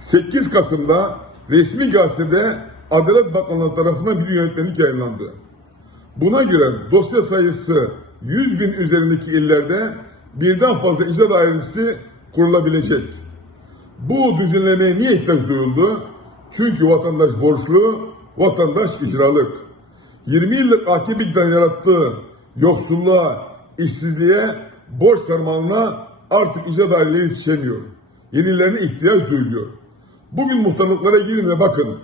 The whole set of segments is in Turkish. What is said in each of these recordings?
8 Kasım'da resmi gazetede Adalet Bakanlığı tarafından bir yönetmelik yayınlandı. Buna göre dosya sayısı 100 bin üzerindeki illerde birden fazla icra dairesi kurulabilecek. Bu düzenlemeye niye ihtiyaç duyuldu? Çünkü vatandaş borçlu, vatandaş icralık. 20 yıllık AKP yarattığı yoksulluğa, işsizliğe, borç sarmalına artık icra daireleri yetişemiyor. Yenilerine ihtiyaç duyuluyor. Bugün muhtarlıklara gidin ve bakın.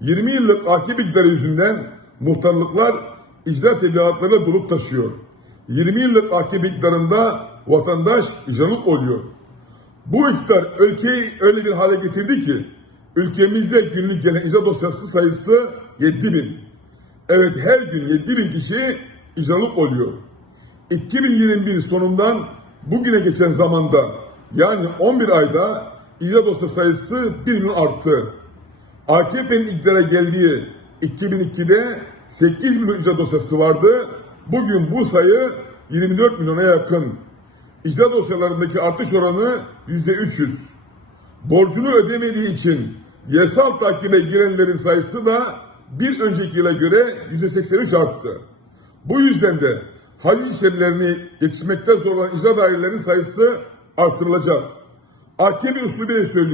20 yıllık AKP iktidarı yüzünden muhtarlıklar icra tebligatlarına dolup taşıyor. 20 yıllık AKP iktidarında vatandaş icralık oluyor. Bu iktidar ülkeyi öyle bir hale getirdi ki ülkemizde günlük gelen icra dosyası sayısı 7 bin. Evet her gün 7 bin kişi icralık oluyor. 2021 sonundan bugüne geçen zamanda yani 11 ayda icra dosya sayısı 1 milyon arttı. AKP'nin iktidara geldiği 2002'de 8 milyon icra dosyası vardı. Bugün bu sayı 24 milyona yakın. İcra dosyalarındaki artış oranı %300. Borcunu ödemediği için yasal takibe girenlerin sayısı da bir önceki yıla göre %83 arttı. Bu yüzden de haciz işlemlerini yetişmekte zorlanan icra dairelerin sayısı artırılacak. aquele o seu.